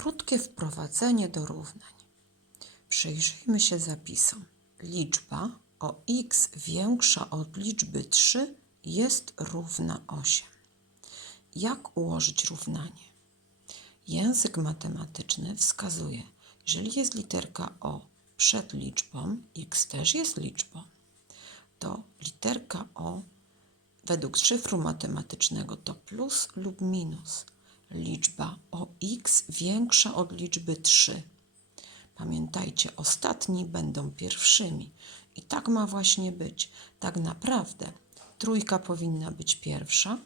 Krótkie wprowadzenie do równań. Przyjrzyjmy się zapisom. Liczba o x większa od liczby 3 jest równa 8. Jak ułożyć równanie? Język matematyczny wskazuje, jeżeli jest literka O przed liczbą, x też jest liczbą, to literka O według szyfru matematycznego to plus lub minus. Liczba x większa od liczby 3. Pamiętajcie, ostatni będą pierwszymi. I tak ma właśnie być. Tak naprawdę trójka powinna być pierwsza.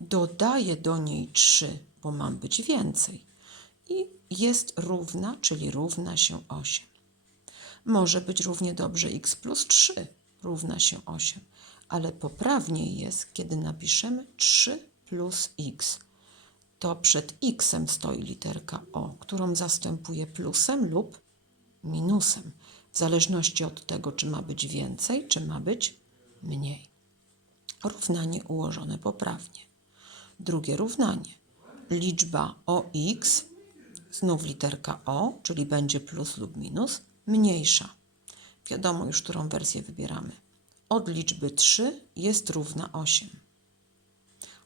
Dodaję do niej 3, bo mam być więcej. I jest równa, czyli równa się 8. Może być równie dobrze x plus 3 równa się 8, ale poprawniej jest, kiedy napiszemy 3 plus x. To przed x stoi literka o, którą zastępuję plusem lub minusem, w zależności od tego, czy ma być więcej, czy ma być mniej. Równanie ułożone poprawnie. Drugie równanie. Liczba o x, znów literka o, czyli będzie plus lub minus, mniejsza. Wiadomo już, którą wersję wybieramy. Od liczby 3 jest równa 8.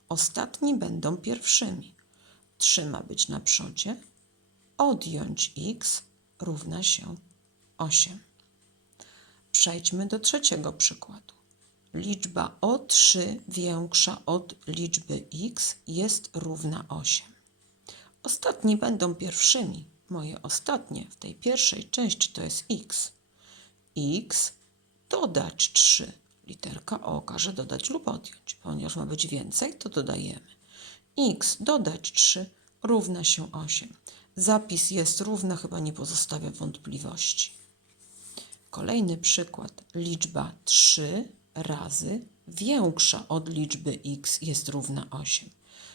Ostatni będą pierwszymi. 3 ma być na przodzie. Odjąć x równa się 8. Przejdźmy do trzeciego przykładu. Liczba o 3 większa od liczby x jest równa 8. Ostatni będą pierwszymi. Moje ostatnie w tej pierwszej części to jest x. x dodać 3. Literka o każe dodać lub odjąć. Ponieważ ma być więcej, to dodajemy. X dodać 3 równa się 8. Zapis jest równy, chyba nie pozostawia wątpliwości. Kolejny przykład. Liczba 3 razy większa od liczby x jest równa 8.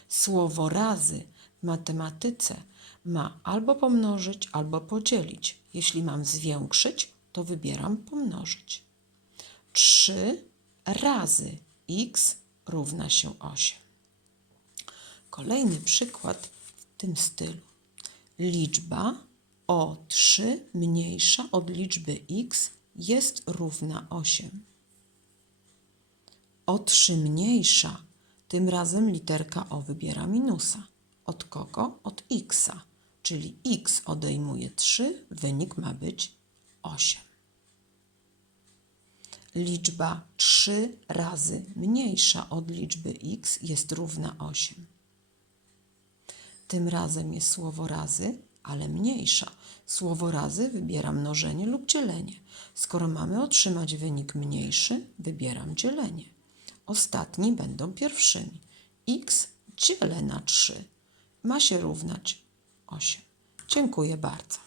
Słowo razy w matematyce ma albo pomnożyć, albo podzielić. Jeśli mam zwiększyć, to wybieram pomnożyć. 3 razy x równa się 8. Kolejny przykład w tym stylu. Liczba o 3 mniejsza od liczby x jest równa 8. O 3 mniejsza, tym razem literka o wybiera minusa. Od kogo? Od x, czyli x odejmuje 3, wynik ma być 8. Liczba 3 razy mniejsza od liczby x jest równa 8. Tym razem jest słowo razy, ale mniejsza. Słowo razy wybiera mnożenie lub dzielenie. Skoro mamy otrzymać wynik mniejszy, wybieram dzielenie. Ostatni będą pierwszymi. x dzielę na 3 ma się równać 8. Dziękuję bardzo.